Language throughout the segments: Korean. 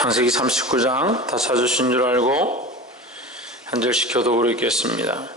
창세기 39장 다 찾으신 줄 알고 한 절씩 교독으로 읽겠습니다.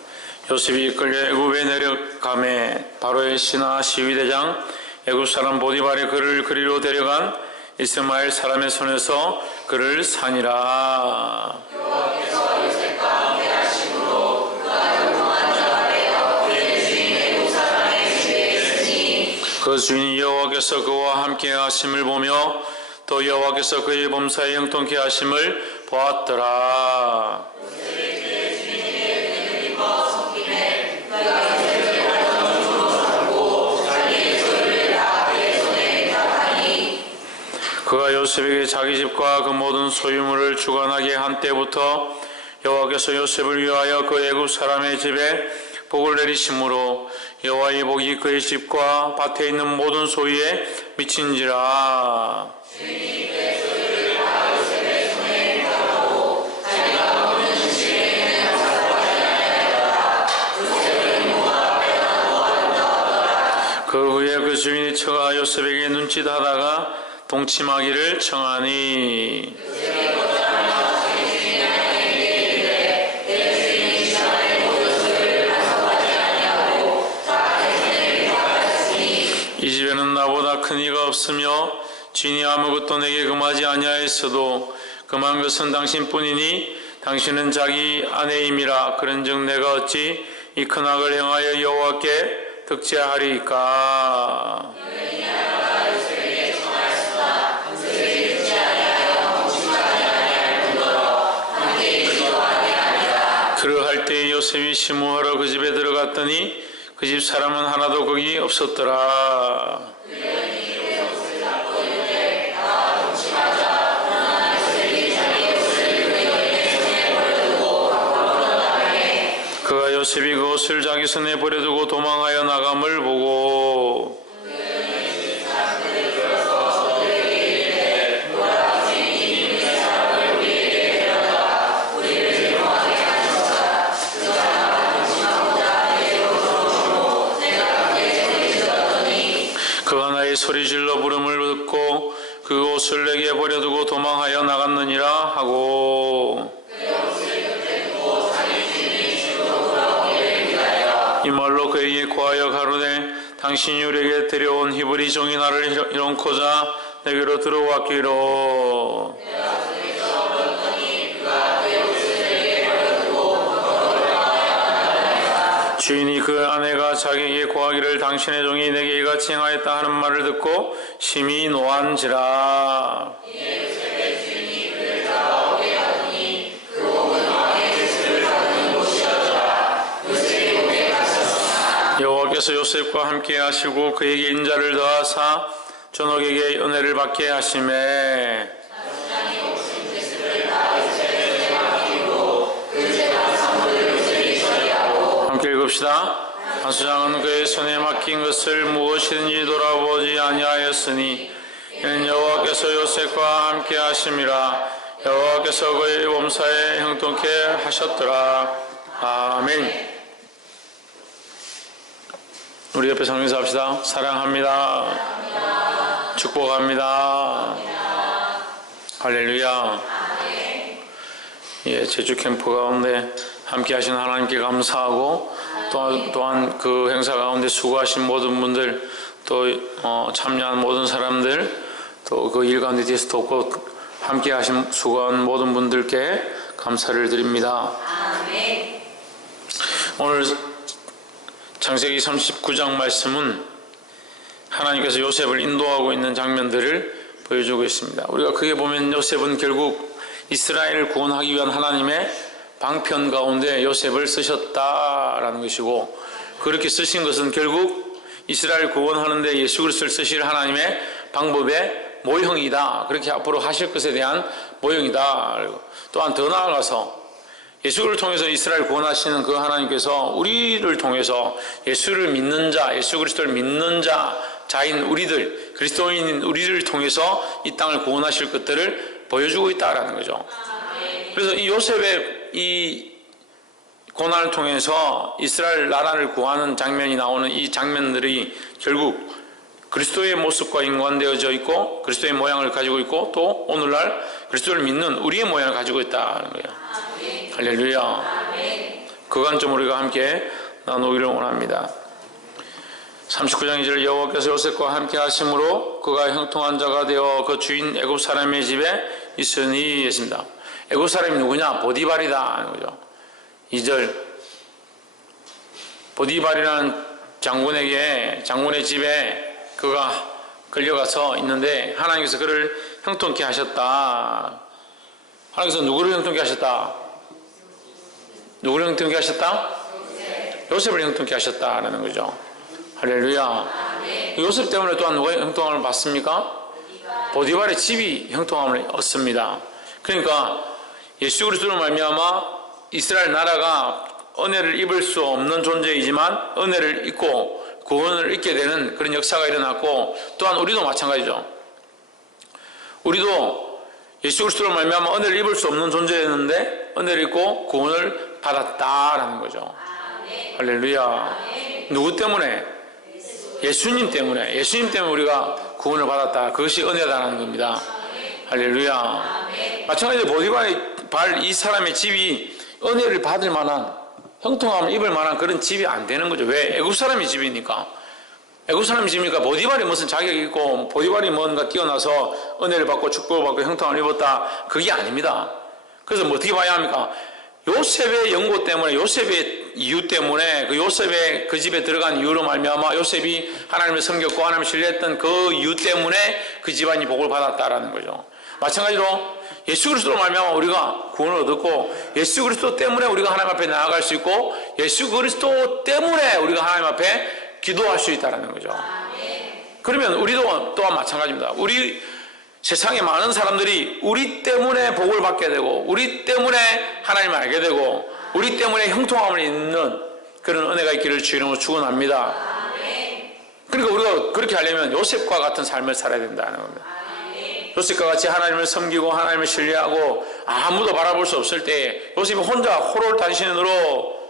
요셉이 이끌려 애굽에 내려가매 바로의 신하 시위대장 애굽 사람 보디발이 그를 그리로 데려간 이스마엘 사람의 손에서 그를 산이라. 여호와께서 요셉과 함께 하심으로 그가 형통한 자가 되어 그의 주인 애굽 사람의 집에 있으니 그 주인이 여호와께서 그와 함께 하심을 보며 또 여호와께서 그의 범사에 형통케 하심을 보았더라. 요셉이 그의 주인에게 은혜를 입어 섬김에 그가 요셉을 가장 종으로 삼고 자기의 소유를 다 그의 손에 위탁하니 그가 요셉에게 자기 집과 그 모든 소유물을 주관하게 한 때부터 여호와께서 요셉을 위하여 그 애굽 사람의 집에 복을 내리심으로 여호와의 복이 그의 집과 밭에 있는 모든 소유에 미친지라. 주인이 그의 소유를 다 요셉의 손에 위탁하고 자기가 먹는 음식에는 자사하지 아니하였더라. 요셉의 부모가 빼앗고 아름다웠더라. 그 후에 그 주인이 처가 요셉에게 눈짓하다가 동침하기를 청하니 요셉이 거절하며 자기 주인에게 이르되 내 주인이 이스라엘 모든 소유를 간섭하지 아니하고 자기 손에 위탁하였으니 이 집에는 나보다 큰 이가 없으며 주인이 아무것도 내게 금하지 아니하였어도 금한 것은 당신뿐이니 당신은 자기 아내임이라. 그런즉 내가 어찌 이 큰 악을 행하여 여호와께 득죄하리이까. 그러할 때 요셉이 시무하러 그 집에 들어갔더니 그 집 사람은 하나도 거기 없었더라. 그가 요셉이 그 옷을 자기 손에 버려두고 도망하여 나감을 보고 그가 나의 소리질러 부름을 듣고 그 옷을 내게 버려두고 도망하여 나갔느니라 하고 이 말로 그에게 고하여 가로되 당신이 우리에게 데려온 히브리 종이 나를 이론코자 내게로 들어왔기로. 주인이 그 아내가 자기에게 고하기를 당신의 종이 내게 이같이 행하였다 하는 말을 듣고 심히 노한지라. 여호와께서 요셉과 함께 하시고 그에게 인자를 더하사 전옥에게 은혜를 받게 하시매 함께 읽읍시다. 하수장은 그의 손에 맡긴 것을 무엇이든지 돌아보지 아니하였으니 이는 여호와께서 요셉과 함께 하심이라. 여호와께서 그의 범사에 형통케 하셨더라. 아멘. 우리 옆에 성경에서 합시다. 사랑합니다. 축복합니다. 할렐루야. 예, 제주 캠프 가운데 함께 하신 하나님께 감사하고 또한 그 행사 가운데 수고하신 모든 분들 또 참여한 모든 사람들 또 그 일 가운데 뒤에서 돕고 함께 하신 수고한 모든 분들께 감사를 드립니다. 아멘. 오늘 창세기 39장 말씀은 하나님께서 요셉을 인도하고 있는 장면들을 보여주고 있습니다. 우리가 크게 보면 요셉은 결국 이스라엘을 구원하기 위한 하나님의 방편 가운데 요셉을 쓰셨다라는 것이고, 그렇게 쓰신 것은 결국 이스라엘 구원하는데 예수 그리스도를 쓰실 하나님의 방법의 모형이다. 그렇게 앞으로 하실 것에 대한 모형이다. 또한 더 나아가서 예수를 통해서 이스라엘 구원하시는 그 하나님께서 우리를 통해서 예수를 믿는 자, 예수 그리스도를 믿는 자인 우리들, 그리스도인인 우리를 통해서 이 땅을 구원하실 것들을 보여주고 있다라는 거죠. 그래서 이 요셉의 이 고난을 통해서 이스라엘 나라를 구하는 장면이 나오는 이 장면들이 결국 그리스도의 모습과 인관되어져 있고 그리스도의 모양을 가지고 있고 또 오늘날 그리스도를 믿는 우리의 모양을 가지고 있다는 거예요. 할렐루야. 그 관점 우리가 함께 나누기를 원합니다. 39장 2절 여호와께서 요셉과 함께 하심으로 그가 형통한 자가 되어 그 주인 애굽 사람의 집에 있으니 했습니다. 애굽 사람이 누구냐? 보디발이다 하는 거죠. 2절 보디발이라는 장군의 집에 그가 끌려가서 있는데 하나님께서 그를 형통케 하셨다. 하나님께서 누구를 형통케 하셨다? 누구를 형통케 하셨다? 요셉을 형통케 하셨다라는 거죠. 할렐루야. 요셉 때문에 또한 누가 형통함을 받습니까? 보디발의 집이 형통함을 얻습니다. 그러니까 예수 그리스도로 말미암아 이스라엘 나라가 은혜를 입을 수 없는 존재이지만 은혜를 입고 구원을 입게 되는 그런 역사가 일어났고 또한 우리도 마찬가지죠. 우리도 예수 그리스도로 말미암아 은혜를 입을 수 없는 존재였는데 은혜를 입고 구원을 받았다라는 거죠. 할렐루야. 누구 때문에? 예수님 때문에. 예수님 때문에 우리가 구원을 받았다. 그것이 은혜다라는 겁니다. 할렐루야. 마찬가지로 보디발 이 사람의 집이 은혜를 받을 만한 형통함을 입을 만한 그런 집이 안 되는 거죠. 왜? 애굽 사람의 집이니까. 애굽 사람의 집이니까 보디발이 무슨 자격이 있고 보디발이 뭔가 뛰어나서 은혜를 받고 축복을 받고 형통함을 입었다. 그게 아닙니다. 그래서 뭐 어떻게 봐야 합니까? 요셉의 연고 때문에 요셉의 이유 때문에 그 요셉의 그 집에 들어간 이유로 말미암아 요셉이 하나님을 섬겼고 하나님을 신뢰했던 그 이유 때문에 그 집안이 복을 받았다라는 거죠. 마찬가지로 예수 그리스도로 말미암아 우리가 구원을 얻었고 예수 그리스도 때문에 우리가 하나님 앞에 나아갈 수 있고 예수 그리스도 때문에 우리가 하나님 앞에 기도할 수 있다는 거죠. 그러면 우리도 또한 마찬가지입니다. 우리 세상에 많은 사람들이 우리 때문에 복을 받게 되고 우리 때문에 하나님을 알게 되고 우리 때문에 형통함을 입는 그런 은혜가 있기를 주 이름으로 축원합니다. 그러니까 우리가 그렇게 하려면 요셉과 같은 삶을 살아야 된다는 겁니다. 요셉과 같이 하나님을 섬기고 하나님을 신뢰하고 아무도 바라볼 수 없을 때 요셉이 혼자 호롤 단신으로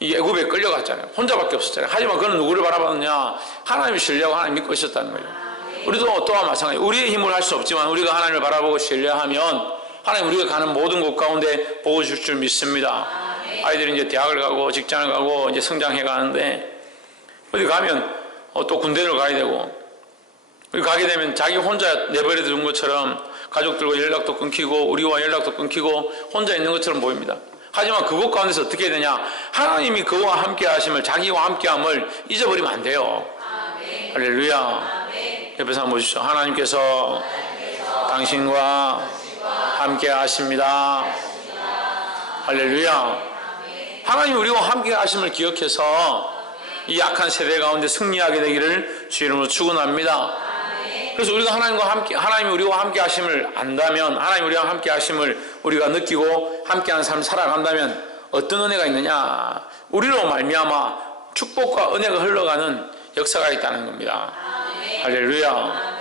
이 애굽에 끌려갔잖아요. 혼자밖에 없었잖아요. 하지만 그는 누구를 바라봤느냐? 하나님을 신뢰하고 하나님 믿고 있었다는 거예요. 우리도 또한 마찬가지. 우리의 힘으로 할 수 없지만 우리가 하나님을 바라보고 신뢰하면 하나님 우리가 가는 모든 곳 가운데 보고 줄 줄 믿습니다. 아이들이 이제 대학을 가고 직장을 가고 이제 성장해 가는데 어디 가면 또 군대를 가야 되고 가게 되면 자기 혼자 내버려 둔 것처럼 가족들과 연락도 끊기고 우리와 연락도 끊기고 혼자 있는 것처럼 보입니다. 하지만 그곳 가운데서 어떻게 해야 되냐? 하나님이 그와 함께 하심을 자기와 함께 함을 잊어버리면 안 돼요. 할렐루야. 옆에서 한번 보십시오. 하나님께서 당신과 함께 하십니다. 할렐루야. 하나님이 우리와 함께 하심을 기억해서 이 약한 세대 가운데 승리하게 되기를 주 이름으로 축원합니다. 그래서 우리가 하나님이 우리와 함께 하심을 안다면 하나님 우리와 함께 하심을 우리가 느끼고 함께하는 삶을 살아간다면 어떤 은혜가 있느냐? 우리로 말미암아 축복과 은혜가 흘러가는 역사가 있다는 겁니다. 할렐루야.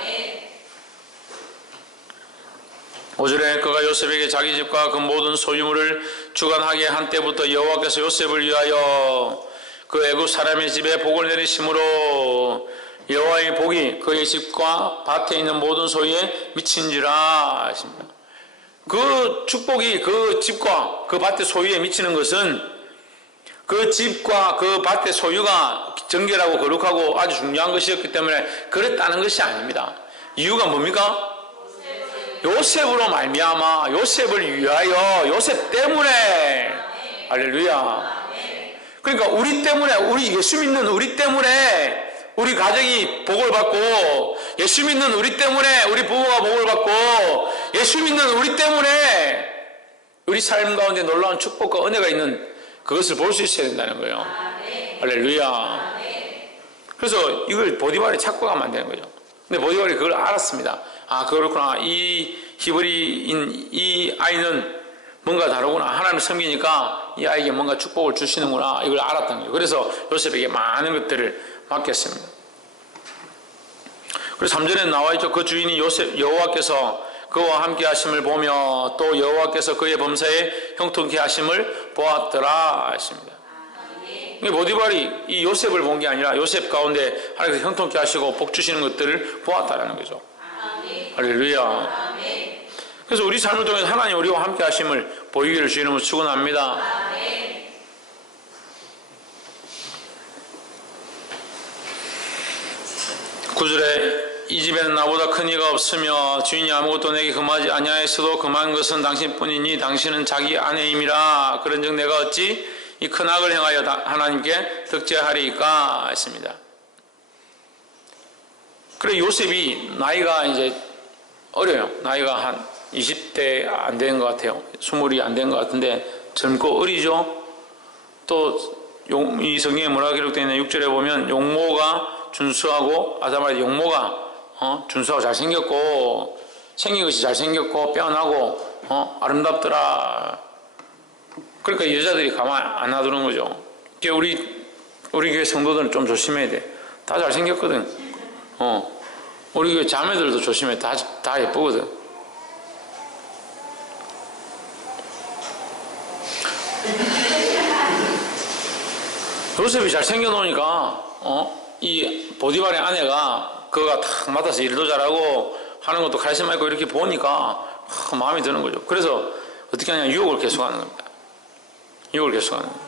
5절에 그가 요셉에게 자기 집과 그 모든 소유물을 주관하게 한 때부터 여호와께서 요셉을 위하여 그 애굽 사람의 집에 복을 내리심으로 여호와의 복이 그의 집과 밭에 있는 모든 소유에 미친지라 하십니다. 그 축복이 그 집과 그 밭의 소유에 미치는 것은 그 집과 그 밭의 소유가 정결하고 거룩하고 아주 중요한 것이었기 때문에 그랬다는 것이 아닙니다. 이유가 뭡니까? 요셉으로 말미암아 요셉을 위하여 요셉 때문에 할렐루야. 그러니까 우리 때문에 우리 예수 믿는 우리 때문에 우리 가정이 복을 받고 예수 믿는 우리 때문에 우리 부모가 복을 받고 예수 믿는 우리 때문에 우리 삶 가운데 놀라운 축복과 은혜가 있는 그것을 볼 수 있어야 된다는 거예요. 할렐루야. 그래서 이걸 보디발이 찾고 가면 안 되는 거죠. 근데 보디발이 그걸 알았습니다. 아 그렇구나. 이 히브리인 이 아이는 뭔가 다르구나. 하나님을 섬기니까 이 아이에게 뭔가 축복을 주시는구나. 이걸 알았던 거예요. 그래서 요셉에게 많은 것들을 맡겼습니다. 그래서 3절에 나와 있죠. 그 주인이 요셉 여호와께서 그와 함께 하심을 보며 또 여호와께서 그의 범사에 형통케 하심을 보았더라 하십니다. 보디발이 이 요셉을 본 게 아니라 요셉 가운데 하나님께서 형통케 하시고 복 주시는 것들을 보았다라는 거죠. 할렐루야. 그래서 우리 삶을 통해서 하나님 우리와 함께 하심을 보이기를 주의 이름으로 축원합니다. 9절에 이 집에는 나보다 큰 이가 없으며 주인이 아무것도 내게 금하지 아니하였어도 금한 것은 당신뿐이니 당신은 자기 아내임이라. 그런즉 내가 어찌 이 큰 악을 행하여 하나님께 득죄하리이까 했습니다. 그래 요셉이 나이가 이제 어려요. 나이가 한 20대 안 되는 것 같아요. 20이 안 된 것 같은데 젊고 어리죠. 또 이 성경에 뭐라 기록되어 있냐 6절에 보면 용모가 준수하고 아자마자 용모가 준수하고 잘생겼고 생긴 것이 잘생겼고 빼어나고 아름답더라. 그러니까 여자들이 가만 안 놔두는 거죠. 우리 교회 성도들은 좀 조심해야 돼. 다 잘생겼거든. 우리 교회 자매들도 조심해. 다 예쁘거든. 요셉이 잘생겨 놓으니까 이 보디발의 아내가 그거가 탁 맡아서 일도 잘하고 하는 것도 카리스마 있고 이렇게 보니까 마음에 드는 거죠. 그래서 어떻게 하냐 유혹을 계속하는 겁니다. 유혹을 계속하는 겁니다.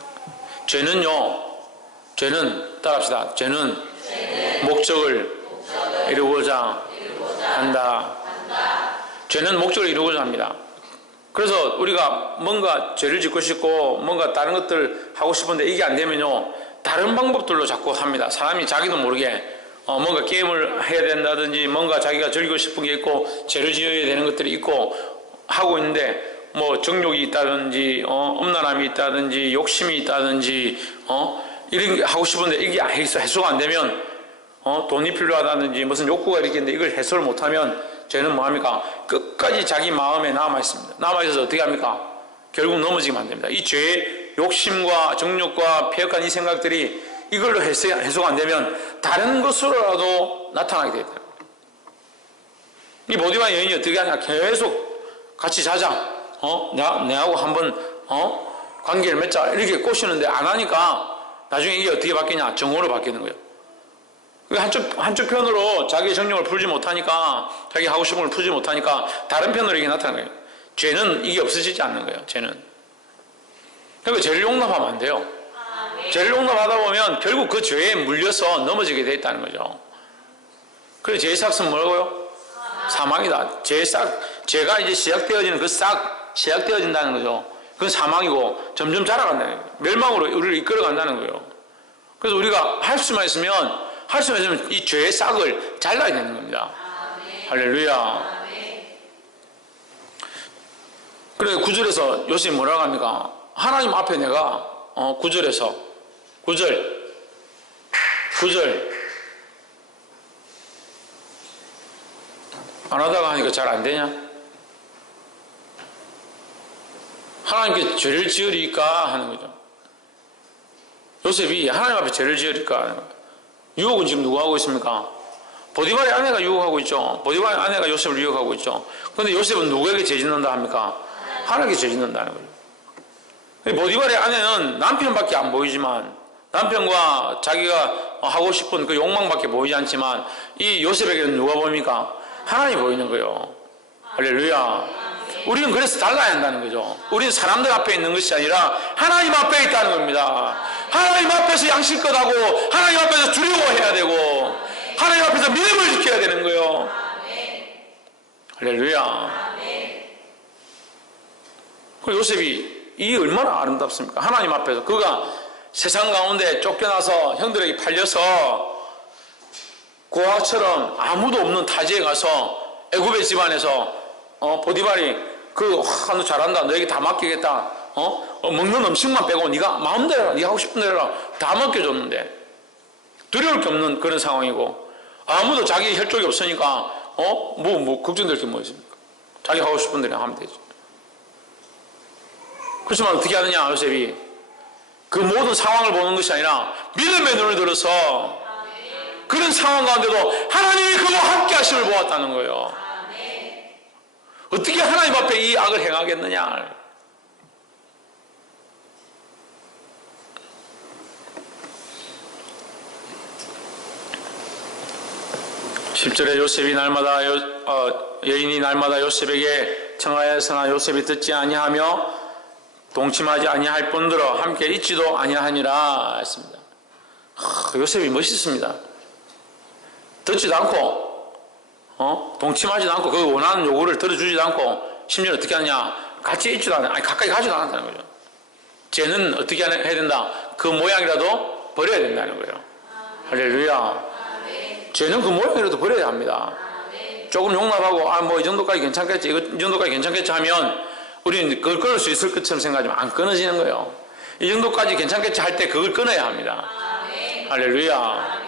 죄는 따라합시다. 죄는 목적을 이루고자 한다. 죄는 목적을 이루고자 합니다. 그래서 우리가 뭔가 죄를 짓고 싶고 뭔가 다른 것들 하고 싶은데 이게 안 되면요 다른 방법들로 자꾸 합니다. 사람이 자기도 모르게 뭔가 게임을 해야 된다든지 뭔가 자기가 즐기고 싶은 게 있고 죄를 지어야 되는 것들이 있고 하고 있는데 뭐 정욕이 있다든지 음란함이 있다든지 욕심이 있다든지 이런 게 하고 싶은데 이게 해소가 안 되면 돈이 필요하다든지 무슨 욕구가 이렇게 있는데 이걸 해소를 못하면 죄는 뭐합니까? 끝까지 자기 마음에 남아있습니다. 남아있어서 어떻게 합니까? 결국 넘어지게 만듭니다. 이 죄의 욕심과 정욕과 폐역한 이 생각들이 이걸로 해소가 안 되면 다른 것으로라도 나타나게 됩니다. 이 보디발 여인이 어떻게 하냐? 계속 같이 자자. 내하고 한번 관계를 맺자. 이렇게 꼬시는데 안 하니까 나중에 이게 어떻게 바뀌냐? 정오로 바뀌는 거예요. 한쪽 편으로 자기의 정욕을 풀지 못하니까 자기 하고 싶은 걸 풀지 못하니까 다른 편으로 이게 나타나는 거예요. 죄는 이게 없어지지 않는 거예요. 죄는. 그러니까 죄를 용납하면 안 돼요. 죄를 용납하다 보면 결국 그 죄에 물려서 넘어지게 돼 있다는 거죠. 그래서 죄의 싹은 뭐라고요? 사망이다. 죄가 이제 시작되어지는 그 싹 시작되어진다는 거죠. 그건 사망이고 점점 자라간다는 거예요. 멸망으로 우리를 이끌어간다는 거예요. 그래서 우리가 할 수만 있으면 이 죄의 싹을 잘라야 되는 겁니다. 할렐루야. 그래 9절에서 요셉이 뭐라고 합니까? 하나님 앞에 내가 9절 안 하다가 하니까 잘 안 되냐? 하나님께 죄를 지으리까 하는 거죠. 요셉이 하나님 앞에 죄를 지으리까 하는 거예요. 유혹은 지금 누가 하고 있습니까? 보디발의 아내가 유혹하고 있죠. 보디발의 아내가 요셉을 유혹하고 있죠. 그런데 요셉은 누구에게 죄 짓는다 합니까? 하나님께 죄 짓는다는 거예요. 보디발의 아내는 남편밖에 안 보이지만 남편과 자기가 하고 싶은 그 욕망밖에 보이지 않지만 이 요셉에게는 누가 보입니까? 하나님이 보이는 거예요. 할렐루야. 우리는 그래서 달라야 한다는 거죠. 우리는 사람들 앞에 있는 것이 아니라 하나님 앞에 있다는 겁니다. 하나님 앞에서 양심껏 하고 하나님 앞에서 두려워해야 되고 하나님 앞에서 믿음을 지켜야 되는 거예요. 할렐루야. 그 요셉이 이 얼마나 아름답습니까? 하나님 앞에서 그가 세상 가운데 쫓겨나서 형들에게 팔려서 고아처럼 아무도 없는 타지에 가서 애굽의 집안에서 보디발이 너 잘한다. 너에게 다 맡기겠다. 먹는 음식만 빼고 네가 마음대로 해라. 네가 하고 싶은 대로 해라. 다 맡겨줬는데 두려울 게 없는 그런 상황이고 아무도 자기 혈족이 없으니까 걱정될 게 뭐 있습니까? 자기 하고 싶은 대로 하면 되죠. 그렇지만 어떻게 하느냐 요셉이 그 모든 상황을 보는 것이 아니라 믿음의 눈을 들어서 그런 상황 가운데도 하나님이 그와 함께 하심을 보았다는 거예요. 어떻게 하나님 앞에 이 악을 행하겠느냐. 10절에 요셉이 날마다 여인이 날마다 요셉에게 청하였으나 요셉이 듣지 아니하며 동침하지 아니할 뿐더러 함께 있지도 아니하니라 했습니다. 요셉이 멋있습니다. 듣지도 않고 동침하지도 않고 그 원하는 요구를 들어주지도 않고 심지어 어떻게 하느냐, 같이 있지도 않아, 아니 가까이 가지도 않았다는 거죠. 쟤는 어떻게 해야 된다, 그 모양이라도 버려야 된다는 거예요. 할렐루야. 쟤는 그 모양이라도 버려야 합니다. 조금 용납하고 뭐 이 정도까지 괜찮겠지, 이 정도까지 괜찮겠지 하면 우리는 그걸 끊을 수 있을 것처럼 생각하지만 안 끊어지는 거예요. 이 정도까지 괜찮겠지 할 때 그걸 끊어야 합니다. 할렐루야.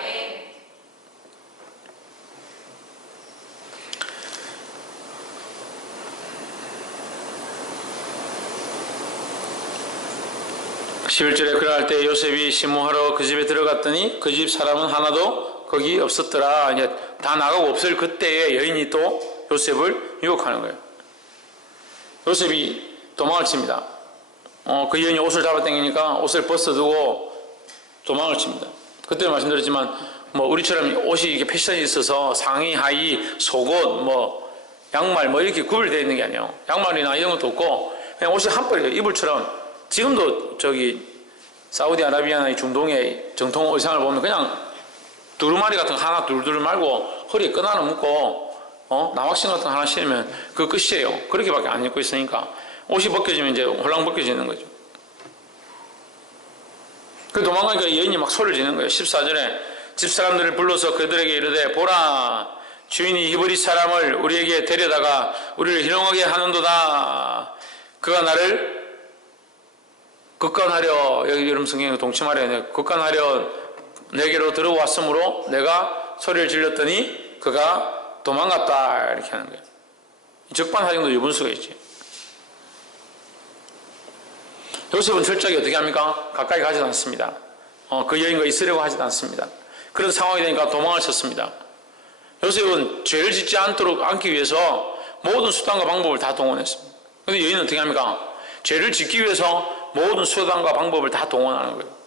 11절에 그러할 때 요셉이 심호하러 그 집에 들어갔더니 그 집 사람은 하나도 거기 없었더라. 이제 다 나가고 없을 그때에 여인이 또 요셉을 유혹하는 거예요. 요셉이 도망을 칩니다. 그 여인이 옷을 잡아당기니까 옷을 벗어두고 도망을 칩니다. 그때 말씀드렸지만 뭐 우리처럼 옷이 이렇게 패션이 있어서 상의, 하의, 속옷, 뭐 양말 뭐 이렇게 구별되어 있는 게 아니에요. 양말이나 이런 것도 없고 그냥 옷이 한 벌이에요. 이불처럼. 지금도 저기 사우디아라비아나 중동의 정통 의상을 보면 그냥 두루마리 같은 거 하나 둘둘 말고 허리에 끈 하나 묶고 남학생 같은 거 하나 신으면 그 끝이에요. 그렇게밖에 안 입고 있으니까 옷이 벗겨지면 이제 홀랑 벗겨지는 거죠. 그 도망가니까 여인이 막 소리를 지르는 거예요. 14절에 집사람들을 불러서 그들에게 이르되 보라, 주인이 히브리 사람을 우리에게 데려다가 우리를 희롱하게 하는도다. 그가 나를 극간하려, 여기 여러분 성경에 동침하려, 극간하려 내게로 들어왔으므로 내가 소리를 질렀더니 그가 도망갔다. 이렇게 하는 거예요. 적반하장도 유분수가 있지. 요셉은 철저하게 어떻게 합니까? 가까이 가지도 않습니다. 그 여인과 있으려고 하지도 않습니다. 그런 상황이 되니까 도망을 쳤습니다. 요셉은 죄를 짓지 않기 위해서 모든 수단과 방법을 다 동원했습니다. 그런데 여인은 어떻게 합니까? 죄를 짓기 위해서 모든 수단과 방법을 다 동원하는 거예요.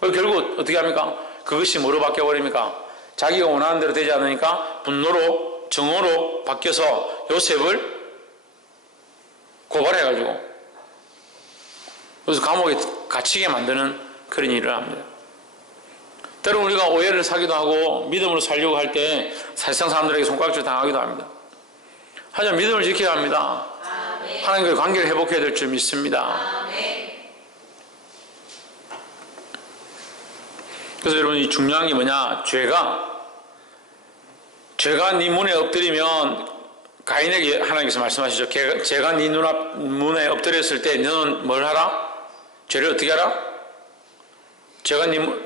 그리고 결국 어떻게 합니까? 그것이 뭐로 바뀌어버립니까? 자기가 원하는 대로 되지 않으니까 분노로, 정오로 바뀌어서 요셉을 고발해가지고 그래서 감옥에 갇히게 만드는 그런 일을 합니다. 때로는 우리가 오해를 사기도 하고 믿음으로 살려고 할 때 사실상 사람들에게 손가락질 당하기도 합니다. 하지만 믿음을 지켜야 합니다. 하나님과의 관계를 회복해야 될 줄 믿습니다. 그래서 여러분, 이 중요한 게 뭐냐? 죄가 네 문에 엎드리면 가인에게 하나님께서 말씀하시죠. 죄가 네 문에 엎드렸을 때 너는 뭘 하라? 죄를 어떻게 하라?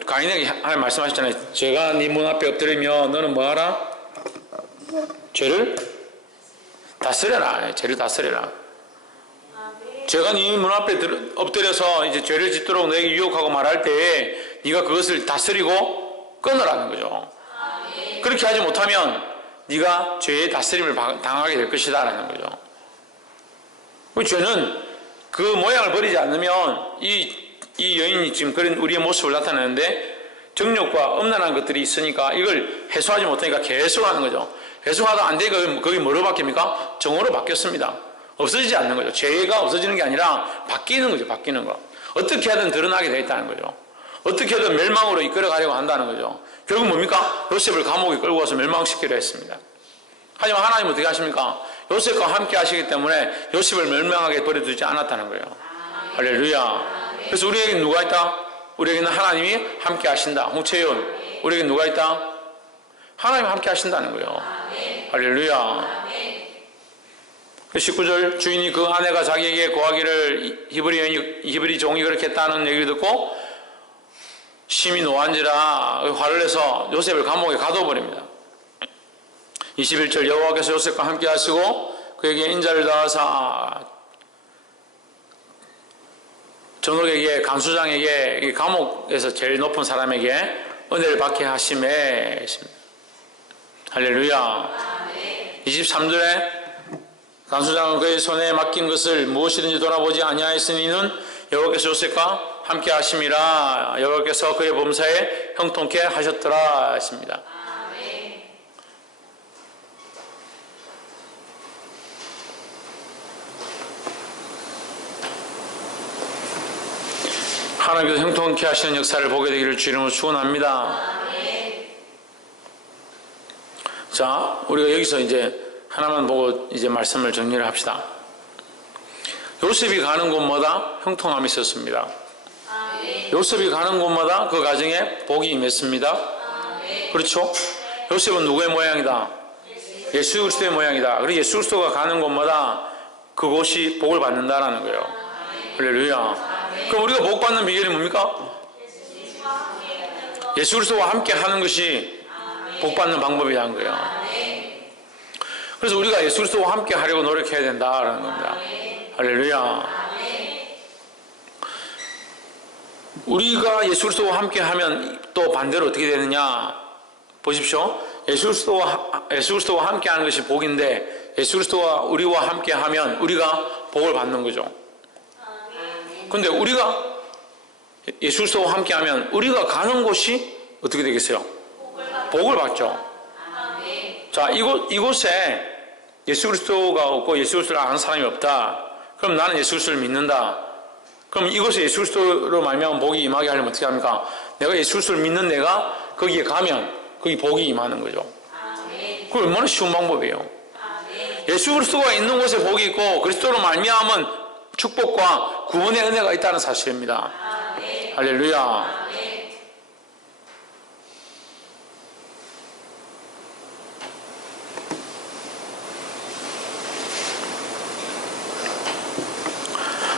가인에게 하나님 말씀하셨잖아요. 죄가 네 문 앞에 엎드리면 너는 뭐 하라? 죄를 다스려라. 죄를 다스려라. 죄가 네 문 앞에 엎드려서 이제 죄를 짓도록 너에게 유혹하고 말할 때에 네가 그것을 다스리고 끊으라는 거죠. 그렇게 하지 못하면 네가 죄의 다스림을 당하게 될 것이다 라는 거죠. 그 죄는 그 모양을 버리지 않으면 이 여인이 지금 그런 우리의 모습을 나타내는데 정욕과 음란한 것들이 있으니까 이걸 해소하지 못하니까 계속 하는 거죠. 해소하다 안 되니까 거기 뭐로 바뀝니까? 정오로 바뀌었습니다. 없어지지 않는 거죠. 죄가 없어지는 게 아니라 바뀌는 거죠. 바뀌는 거. 어떻게 하든 드러나게 되어 있다는 거죠. 어떻게 하든 멸망으로 이끌어 가려고 한다는 거죠. 결국 뭡니까? 요셉을 감옥에 끌고 와서 멸망시키려 했습니다. 하지만 하나님은 어떻게 하십니까? 요셉과 함께 하시기 때문에 요셉을 멸망하게 버려두지 않았다는 거예요. 할렐루야. 그래서 우리에게 누가 있다? 우리에게는 하나님이 함께 하신다. 홍채윤, 우리에게 누가 있다? 하나님이 함께 하신다는 거예요. 할렐루야. 19절, 주인이 그 아내가 자기에게 고하기를 히브리 종이 그렇게 했다는 얘기를 듣고 심히 노한지라 화를 내서 요셉을 감옥에 가둬버립니다. 21절, 여호와께서 요셉과 함께 하시고 그에게 인자를 더하사 전옥에게, 간수장에게, 감옥에서 제일 높은 사람에게 은혜를 받게 하심에. 할렐루야. 23절에 간수장은 그의 손에 맡긴 것을 무엇이든지 돌아보지 아니하였으니는 여호와께서 요셉과 함께 하심이라. 여호와께서 그의 범사에 형통케 하셨더라 했습니다. 하나님께서 형통케 하시는 역사를 보게 되기를 주 이름으로 축원합니다. 자, 우리가 여기서 이제 하나만 보고 이제 말씀을 정리를 합시다. 요셉이 가는 곳마다 형통함이 있었습니다. 요셉이 가는 곳마다 그 가정에 복이 임했습니다. 그렇죠? 요셉은 누구의 모양이다? 예수 그리스도의 모양이다. 그리고 예수 그리스도가 가는 곳마다 그곳이 복을 받는다라는 거예요. 할렐루야. 그럼 우리가 복 받는 비결이 뭡니까? 예수 그리스도와 함께 하는 것이 복 받는 방법이라는 거예요. 그래서 우리가 예수 그리스도와 함께 하려고 노력해야 된다라는 겁니다. 할렐루야. 우리가 예수 그리스도와 함께 하면 또 반대로 어떻게 되느냐? 보십시오. 예수 그리스도와 함께 하는 것이 복인데 예수 그리스도와 우리와 함께 하면 우리가 복을 받는 거죠. 근데 우리가 예수 그리스도와 함께 하면 우리가 가는 곳이 어떻게 되겠어요? 복을 받죠. 자, 이곳에 예수 그리스도가 없고 예수 그리스도를 아는 사람이 없다. 그럼 나는 예수 그리스도를 믿는다. 그럼 이곳에 예수 그리스도로 말미암아 복이 임하게 하려면 어떻게 합니까? 내가 예수 그리스도를 믿는 내가 거기에 가면 거기 복이 임하는 거죠. 그게 얼마나 쉬운 방법이에요. 예수 그리스도가 있는 곳에 복이 있고 그리스도로 말미암은 축복과 구원의 은혜가 있다는 사실입니다. 할렐루야.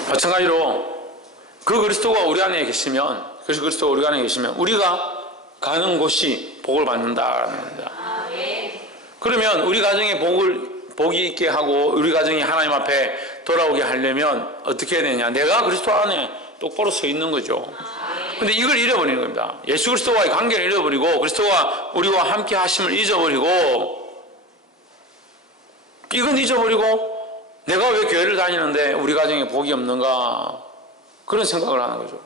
마찬가지로 그 그리스도가 우리 안에 계시면, 그 그리스도가 우리 안에 계시면 우리가 가는 곳이 복을 받는다는 겁니다. 그러면 우리 가정에 복이 있게 하고 우리 가정이 하나님 앞에 돌아오게 하려면 어떻게 해야 되냐? 내가 그리스도 안에 똑바로 서 있는 거죠. 근데 이걸 잃어버리는 겁니다. 예수 그리스도와의 관계를 잃어버리고 그리스도가 우리와 함께 하심을 잊어버리고, 이건 잊어버리고 내가 왜 교회를 다니는데 우리 가정에 복이 없는가, 그런 생각을 하는 거죠.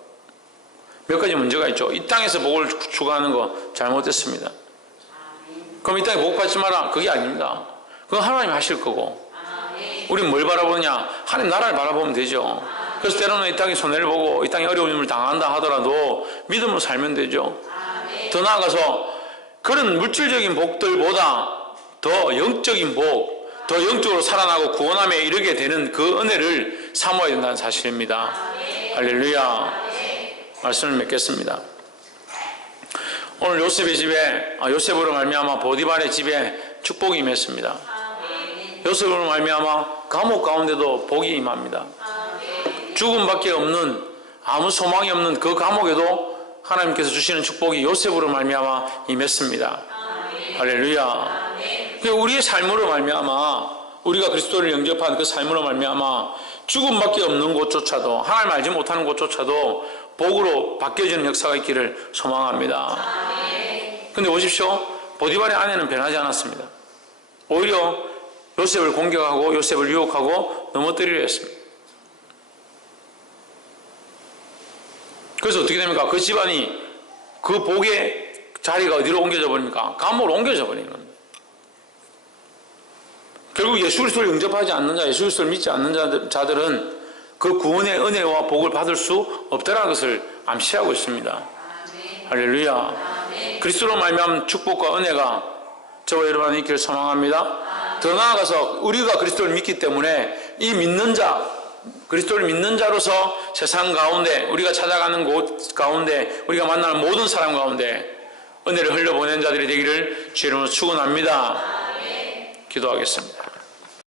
몇 가지 문제가 있죠. 이 땅에서 복을 추구하는 거 잘못됐습니다. 그럼 이 땅에 복 받지 마라, 그게 아닙니다. 그건 하나님 하실 거고, 우리는 뭘 바라보느냐? 하나님 나라를 바라보면 되죠. 그래서 때로는 이 땅에 손해를 보고 이 땅에 어려움을 당한다 하더라도 믿음으로 살면 되죠. 더 나아가서 그런 물질적인 복들보다 더 영적인 복, 더 영적으로 살아나고 구원함에 이르게 되는 그 은혜를 사모해야 된다는 사실입니다. 할렐루야. 말씀을 맺겠습니다. 오늘 요셉의 집에, 요셉으로 말미암아 보디발의 집에 축복이 임했습니다. 요셉으로 말미암아 감옥 가운데도 복이 임합니다. 죽음밖에 없는, 아무 소망이 없는 그 감옥에도 하나님께서 주시는 축복이 요셉으로 말미암아 임했습니다. 할렐루야. 우리의 삶으로 말미암아, 우리가 그리스도를 영접한 그 삶으로 말미암아 죽음밖에 없는 곳조차도, 하나님 알지 못하는 곳조차도 복으로 바뀌어지는 역사가 있기를 소망합니다. 근데 보십시오. 보디발의 아내는 변하지 않았습니다. 오히려 요셉을 공격하고 요셉을 유혹하고 넘어뜨리려 했습니다. 그래서 어떻게 됩니까? 그 집안이 그 복의 자리가 어디로 옮겨져 버립니까? 감옥으로 옮겨져 버리는 겁니다. 결국 예수 그리스도를 영접하지 않는 자, 예수 그리스도를 믿지 않는 자들은 그 구원의 은혜와 복을 받을 수 없다는 것을 암시하고 있습니다. 할렐루야. 그리스도로 말미암은 축복과 은혜가 저와 여러분 안에 있기를 소망합니다. 더 나아가서 우리가 그리스도를 믿기 때문에 이 믿는 자, 그리스도를 믿는 자로서 세상 가운데, 우리가 찾아가는 곳 가운데, 우리가 만나는 모든 사람 가운데 은혜를 흘려보낸 자들이 되기를 주 이름으로 축원합니다. 기도하겠습니다.